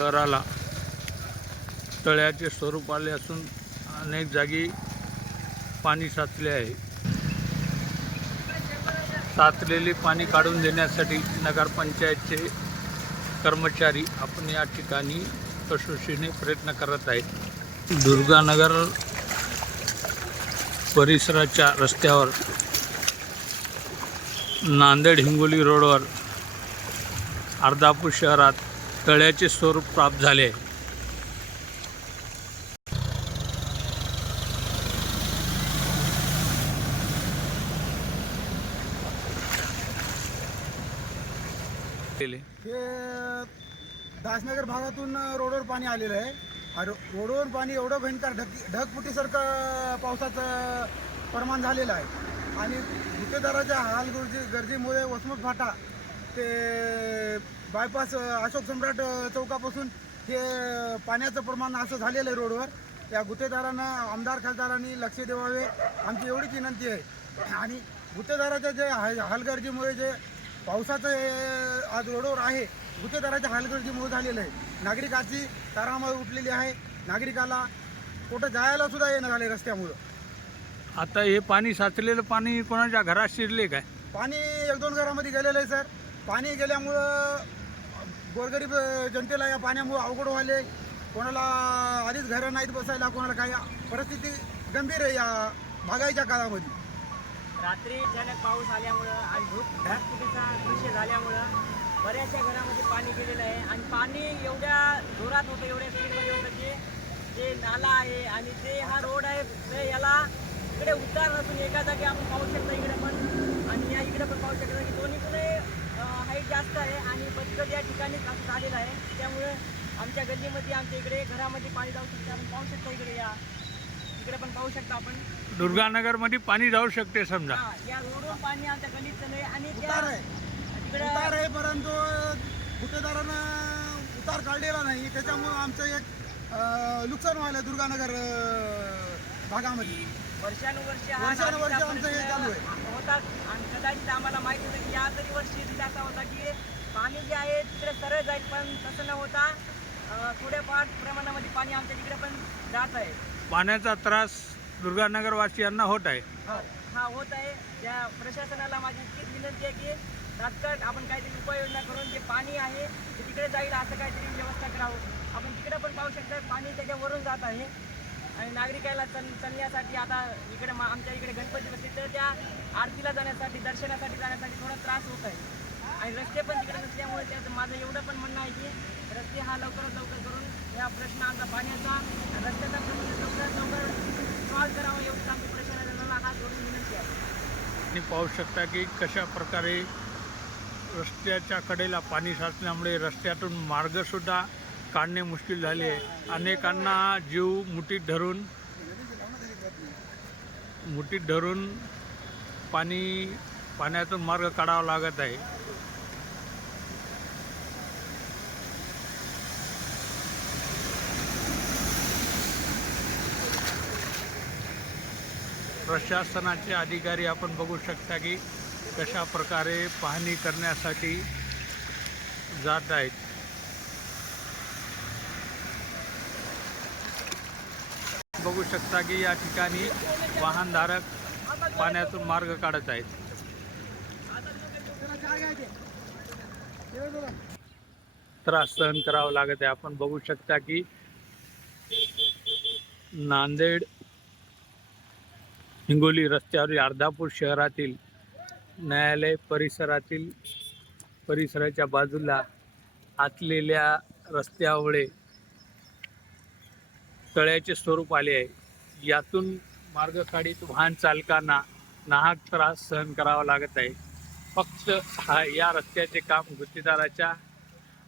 शहराला तळ्याचे स्वरूप आले असून अनेक जागी पाणी साचले आहे. साचलेले पाणी काढून देण्यासाठी नगरपंचायतचे कर्मचारी आपण या ठिकाणी कसोशीने प्रयत्न करत आहेत. दुर्गानगर परिसराच्या रस्त्यावर नांदेड हिंगोली रोडवर अर्धापूर शहरात तळ्याचे स्वरूप प्राप्त झाले. हे दासनगर भागातून रोडवर पाणी आलेलं आहे. रोडवर पाणी एवढं भयंकर ढग ढगफुटीसारखं पावसाचं प्रमाण झालेलं आहे. आणि गुत्तेदाराच्या हाल गर्जी गर्दीमुळे वसमत फाटा ते बायपास अशोक सम्राट चौकापासून हे पाण्याचं प्रमाण असं झालेलं आहे रोडवर. त्या गुत्तेदारांना आमदार खासदारांनी लक्ष द्यावे. आमची एवढीच विनंती आहे. आणि गुत्तेदाराच्या जे हाल हालगर्जीमुळे जे पावसाचं आज रोडवर आहे गुत्तेदाराच्या हालगर्जीमुळे झालेलं आहे. नागरिकाची तारांबळ उठलेली आहे. नागरिकाला कुठं जायला सुद्धा येणं झाले रस्त्यामुळं. आता हे पाणी साचलेलं पाणी कोणाच्या घरात शिरले काय? पाणी एक दोन घरामध्ये गेलेलं आहे सर. पाणी गेल्यामुळं गोरगरीब जनतेला या पाण्यामुळं अवघड व्हायले कोणाला आधीच घरं नाहीत बसायला कोणाला काही परिस्थिती गंभीर आहे या भागायच्या काळामध्ये. रात्री अचानक पाऊस आल्यामुळं आणि धूप ढगफुटीचा दृश्य झाल्यामुळं बऱ्याचशा घरामध्ये पाणी गेलेलं आहे. आणि पाणी एवढ्या जोरात होतं एवढ्या स्पीडमध्ये होतं की जे नाला आहे आणि जे हा रोड आहे ते याला इकडे उतार नसून एका जागी आपण पाहू शकतो इकडे पण. आणि या इकडे पण पाहू शकतो की दोन्हीकडे आहे आणि पटकन या ठिकाणी झालेलं आहे. त्यामुळे आमच्या गल्लीमध्ये आमच्या इकडे घरामध्ये पाणी जाऊ शकते. आपण पाहू शकता इकडे या. इकडे पण पाहू शकता आपण. दुर्गानगरमध्ये पाणी जाऊ शकते समजा. हा, या रोडवर पाणी आमच्या गल्लीत चालू आहे आणि त्या उतार आहे. तिकडे उतार आहे परंतु गुत्तेदारानं उतार काढलेला नाही. त्याच्यामुळं आमचं एक अं, नुकसान व्हायलं दुर्गानगर अं, भागामध्ये. वर्षानुवर्षे हा वर्षानुवर्ष नागरिक आमचं हे चालू आहे. होतात. आणि कदाचित आम्हाला माहीत होतं की या तरी वर्षी तिथे असा होता की पाणी जे आहे तिकडे सरळ जाईल पण तसं न होता थोड्याफार प्रमाणामध्ये पाणी आमच्या तिकडे पण जात आहे. पाण्याचा त्रास दुर्गानगरवासियांना होत आहे. हो. हा होत आहे. त्या प्रशासनाला माझी इतकीच विनंती आहे की तात्काळ आपण काहीतरी उपाययोजना करून जे पाणी आहे ते तिकडे जाईल असं काहीतरी व्यवस्था करावं. आपण तिकडे पण पाहू शकता पाणी त्याच्यावरून जात आहे. आणि नागरिकाला चल चालण्यासाठी आता इकडे आमच्या इकडे गणपती बसते तर त्या आरतीला जाण्यासाठी दर्शनासाठी जाण्यासाठी थोडा त्रास होत आहे. आणि रस्ते पण तिकडे नसल्यामुळे त्याचं माझं एवढं पण म्हणणं आहे की रस्ते हा लवकरात लवकर करून ह्या प्रश्न आमचा पाण्याचा रस्त्याचा प्रश्न लवकरात लवकर सॉल्व करावा एवढीच आमची प्रशासनाला हा जोडून विनंती आहे. पाहू शकता की कशा प्रकारे रस्त्याच्या कडेला पाणी साचल्यामुळे रस्त्यातून मार्गसुद्धा काढणे मुश्किल झाले आहे. अनेकांना जीव मुठीत धरून मुठीत धरून पाणी पाण्यातून मार्ग काढावा लागत आहे. प्रशासनाचे अधिकारी आपण बघू शकता की कशा प्रकारे पाहणी करण्यासाठी जात आहेत. बघू शकता की या ठिकाणी वाहनधारक पाण्यातून मार्ग काढत आहेत. त्रास सहन करावा लागत आहे. आपण बघू शकता की नांदेड हिंगोली रस्त्यावरील अर्धापूर शहरातील न्यायालय परिसरातील परिसराच्या बाजूला आतलेल्या रस्त्यामुळे तळ्याचे स्वरूप आले आहे. यातून मार्ग काढीत वाहन चालकांना नाहक त्रास सहन करावा लागत आहे. फक्त हा या रस्त्याचे काम गुत्तेदाराच्या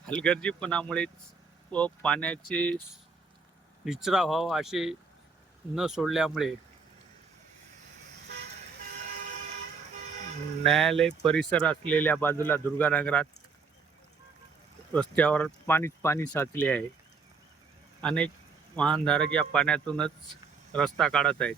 हलगर्जीपणामुळेच व पाण्याचे निचरा व्हावा असे न सोडल्यामुळे न्यायालय परिसर असलेल्या बाजूला दुर्गानगरात रस्त्यावर पाणीच पाणी साचले आहे. अनेक वाहनधारक या पाण्यातूनच रस्ता काढत आहेत.